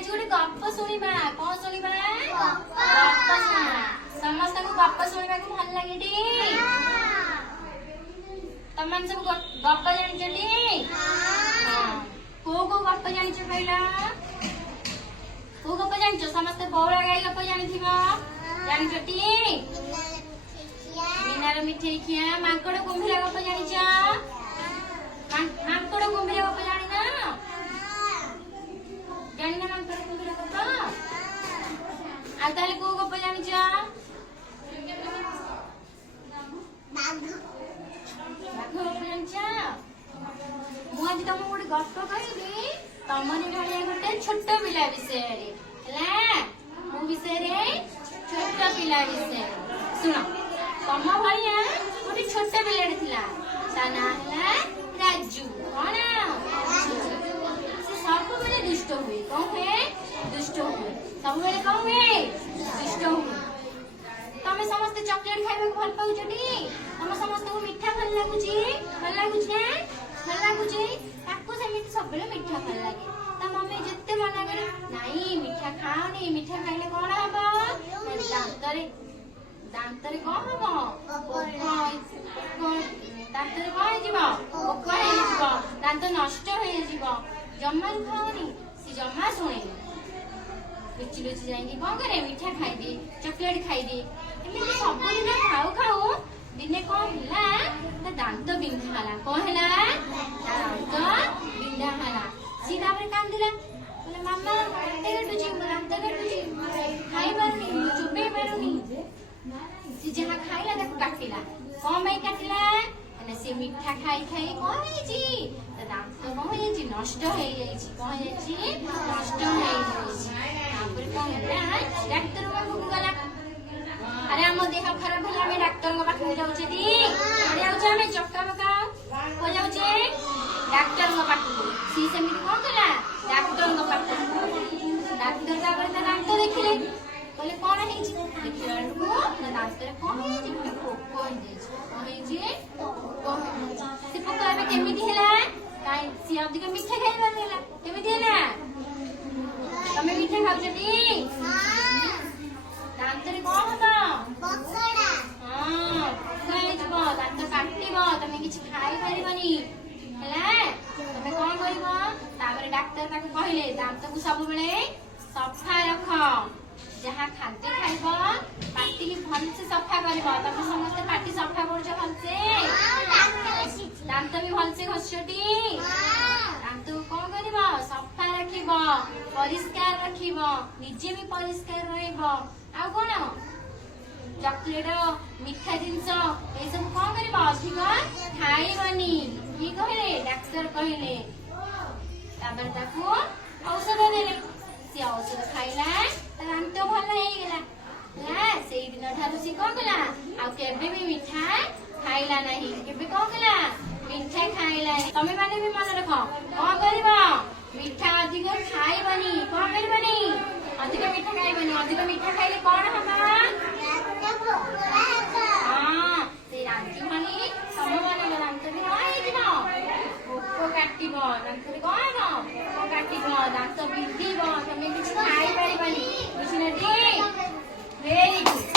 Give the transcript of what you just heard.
आज गोटे गप शुणा कौन शुणा गप शुणा समस्त को गप शुणा को भल लगे टी तुम सब गप जानिछ टी को गप जानिछ कहला को गप जानिछ समस्त बौला गाई गप जानिथिबो जानिछ टी बिनार मिठाई खिया मांकड़ कुंभिला गप जानिछ मांकड़ कुंभिला गप जानि ना जानि ना मांकड़ कुंभिला गप आ ताले को गप जानिछ मु आज तुम गोटे गप कहबी तमरी भाई गोटे छोट पिला विषय मो विषय छोट पिला विषय सुन तम भाई गोटे छोट पिलाटे थिला ता ना हला राजू कौन से सब बेले दुष्ट हुए कौन हुए दुष्ट हुए सब बेले कौन हुए दुष्ट हुए तमे समस्त चॉकलेट खाइबा को भल पाउछ टी तमे समस्त को मीठा भल लागुची ना भल लागुची ताको समिति सब बेले मीठा भल लागे ता मम्मी जत्ते मना करे नाही मीठा खाओनी मीठा खाइले कोन हबो दांतरे कोन हबो दांतरे कोन जीवो ओको हे जीवो दांत नष्ट हो जीवो जम्मा खाओनी सी जम्मा सुने लुचि लुचि जाएंगे कौन करे मीठा खाई दे चॉकलेट खाई दे एमती सब दिन खाऊ खाऊ दिने कौन है दांत बिंधा हला कौन है दांत बिंधा हला सी तापर कांदिला बोले मामा दांत कटुची खाई पारुनी चुबे पारुनी सी जहा खाइला ताको काटिला कौन भाई काटिला से मीठा खाई खाई कौन है दांत कौन है नष्ट हो कौन है नष्ट हो डाक्टर पाखक गला अरे आम देह खराब है आम डाक्टर पाखक जाऊे चक्का पका को जाऊे डाक्टर पाखक सी सेमती कौन कला डाक्टर पाखक डाक्टर दांत देखिले कहले कौन है देखिला दांत कौन है से पोक एबे केमिति हैला काई सी अधिक मीठा खाइबा हैला केमिति हैला तमे मीठा खाउछटी दांत रे कोन हबो बकड़ा खाइ जबो दांत काटिबो तमे किछ खाइ परिबनी हैला तमे कोन करिबो तापर डॉक्टर ताको कहिले दांत को सब बेले सफा रख जहाँ खाद्य खाइब पाटी की भल से सफा कर समस्त पाटी सफा कर भल से दांत भी भल से घसटी दांत को कौन कर सफा रख परिष्कार रख निजे भी परिष्कार रहा कौन चॉकलेट मीठा जिनस ये सब कौन कर अधिक खाइबनी किए कहले डाक्टर कहले औषध देले सी औषध खाइला दांत भल होगा से दिन ठार सी कौन कला आबे भी मीठा खाइला नहीं केबे कौन कला मीठा खाइला तमे माने भी मन रख कौन करबा मीठा अधिक खाइबनी कौन करबनी अधिक मीठा खाइबनी अधिक मीठा खाइले कौन हबा हां से रांची माने तम माने दांत भी होई जिवो को काटिबो दांत रे कौन हबो को काटिबो दांत बिंधिबो तमे किछ खाइ परिबनी बुझिना दी वेरी गुड।